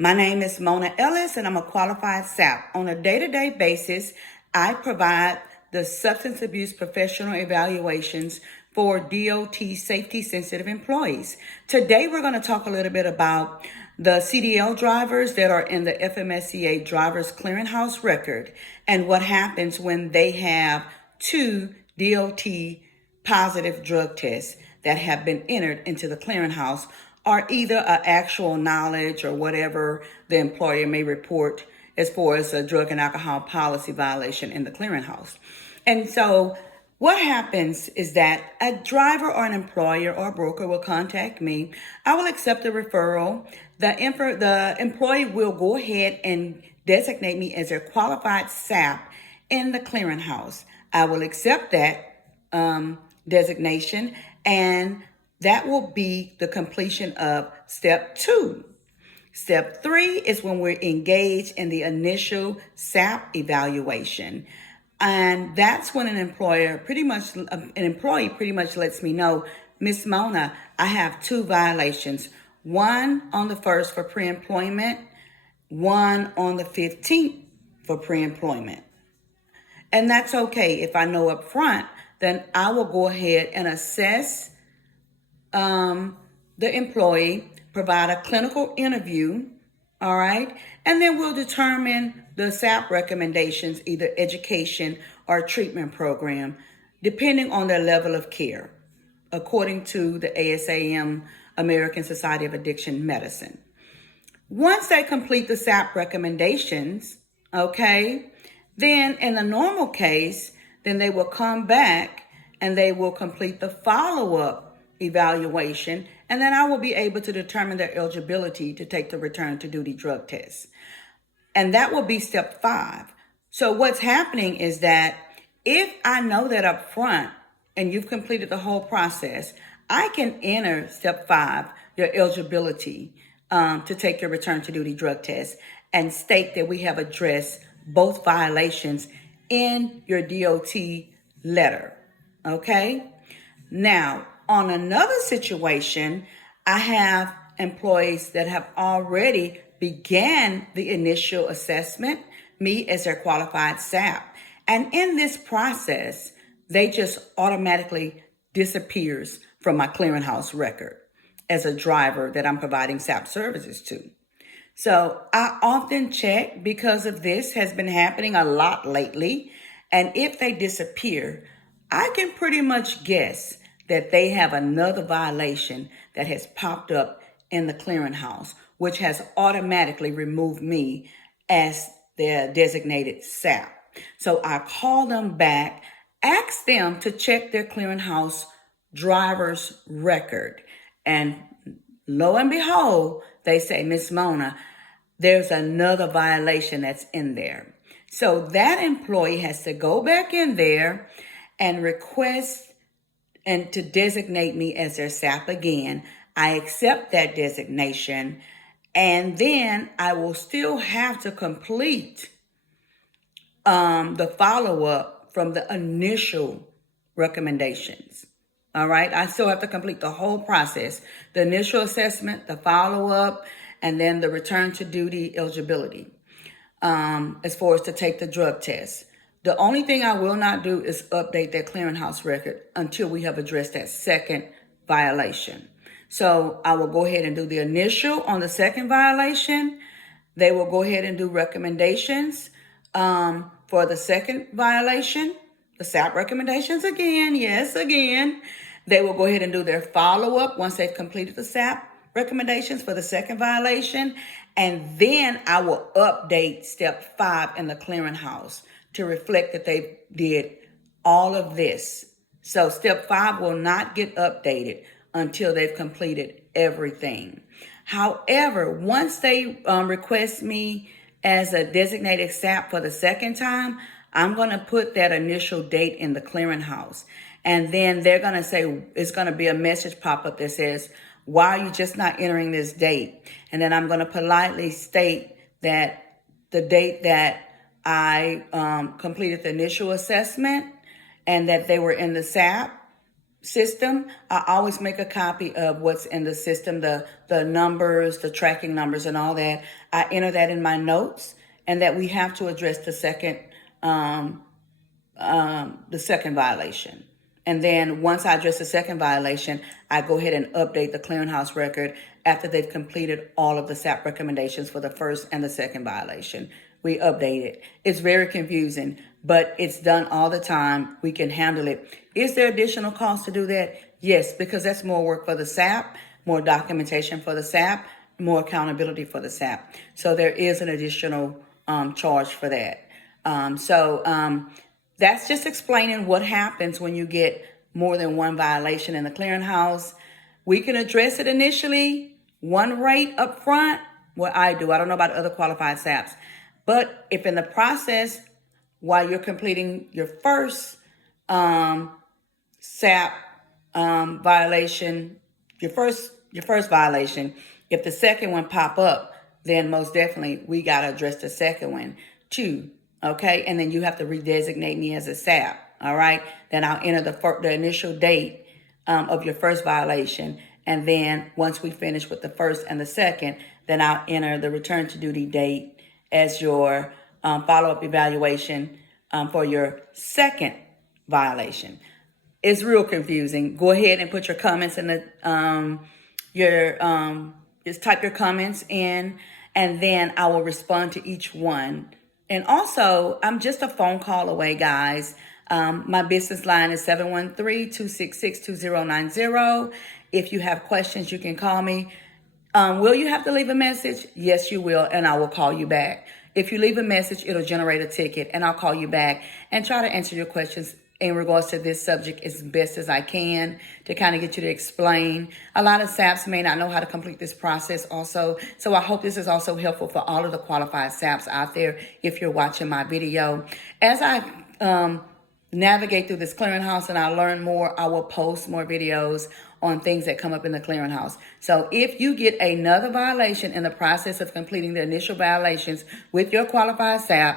My name is Mona Ellis, and I'm a qualified SAP. On a day-to-day basis, I provide the substance abuse professional evaluations for DOT safety-sensitive employees. Today, we're going to talk a little bit about the CDL drivers that are in the FMSCA Drivers Clearinghouse record and what happens when they have two DOT positive drug tests that have been entered into the clearinghouse, or either an actual knowledge or whatever the employer may report as far as a drug and alcohol policy violation in the clearinghouse. And so what happens is that a driver or an employer or a broker will contact me. I will accept the referral. The employee will go ahead and designate me as a qualified SAP in the clearinghouse. I will accept that designation, and that will be the completion of step 2. Step 3 is when we're engaged in the initial SAP evaluation. And that's when an employee pretty much lets me know, Miss Mona, I have 2 violations. One on the 1st for pre-employment, one on the 15th for pre-employment. And that's okay. If I know up front, then I will go ahead and assess the employee, provide a clinical interview, all right? And then we'll determine the SAP recommendations, either education or treatment program, depending on their level of care, according to the ASAM, American Society of Addiction Medicine. Once they complete the SAP recommendations, okay, then in the normal case, then they will come back and they will complete the follow-up evaluation, and then I will be able to determine their eligibility to take the return to duty drug test. And that will be step 5. So what's happening is that if I know that up front and you've completed the whole process, I can enter step 5, your eligibility to take your return to duty drug test, and state that we have addressed both violations in your DOT letter. Okay? Now, on another situation, I have employees that have already began the initial assessment, me as their qualified SAP. And in this process, they just automatically disappears from my clearinghouse record as a driver that I'm providing SAP services to. So I often check, because of this has been happening a lot lately. And if they disappear, I can pretty much guess that they have another violation that has popped up in the clearinghouse, which has automatically removed me as their designated SAP. So I call them back, ask them to check their clearinghouse driver's record. And lo and behold, they say, Miss Mona, there's another violation that's in there. So that employee has to go back in there and request and to designate me as their SAP again. I accept that designation, and then I will still have to complete the follow-up from the initial recommendations. All right, I still have to complete the whole process, the initial assessment, the follow-up, and then the return to duty eligibility, as far as to take the drug test. The only thing I will not do is update that clearinghouse record until we have addressed that second violation. So I will go ahead and do the initial on the second violation. They will go ahead and do recommendations for the second violation, the SAP recommendations again. Yes, again. They will go ahead and do their follow-up once they've completed the SAP recommendations for the second violation. And then I will update step 5 in the clearinghouse to reflect that they did all of this. So step 5 will not get updated until they've completed everything. However, once they request me as a designated SAP for the second time, I'm going to put that initial date in the clearinghouse. And then they're going to say, it's going to be a message pop up that says, why are you just not entering this date? And then I'm going to politely state that the date that I completed the initial assessment and that they were in the SAP, system, I always make a copy of what's in the system, the numbers, the tracking numbers and all that. I enter that in my notes, and that we have to address the second violation. And then once I address the second violation, I go ahead and update the clearinghouse record after they've completed all of the SAP recommendations for the first and the second violation. We update it. It's very confusing, but it's done all the time. We can handle it. Is there additional cost to do that? Yes, because that's more work for the SAP, more documentation for the SAP, more accountability for the SAP. So there is an additional charge for that. That's just explaining what happens when you get more than one violation in the clearinghouse. We can address it initially, one rate up front. What I do, I don't know about other qualified SAPs. But if in the process, while you're completing your first SAP violation, your first violation, if the second one pop up, then most definitely we got to address the second one too. Okay, and then you have to redesignate me as a SAP. All right, then I'll enter the initial date of your first violation, and then once we finish with the first and the second, then I'll enter the return to duty date as your follow-up evaluation for your second violation. It's real confusing. Go ahead and put your comments in the just type your comments in, and then I will respond to each one. And also, I'm just a phone call away, guys. My business line is 713-266-2090. If you have questions, you can call me. Will you have to leave a message? Yes, you will, and I will call you back. If you leave a message, it'll generate a ticket, and I'll call you back and try to answer your questions in regards to this subject as best as I can to kind of get you to explain. A lot of SAPs may not know how to complete this process also. So I hope this is also helpful for all of the qualified SAPs out there if you're watching my video. As I navigate through this clearinghouse and I learn more, I will post more videos on things that come up in the clearinghouse. So if you get another violation in the process of completing the initial violations with your qualified SAP,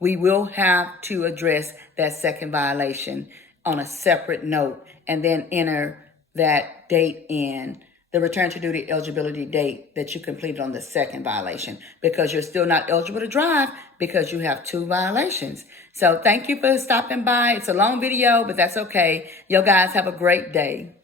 we will have to address that second violation on a separate note and then enter that date in, the return to duty eligibility date that you completed on the second violation, because you're still not eligible to drive because you have two violations. So thank you for stopping by. It's a long video, but that's okay. You guys have a great day.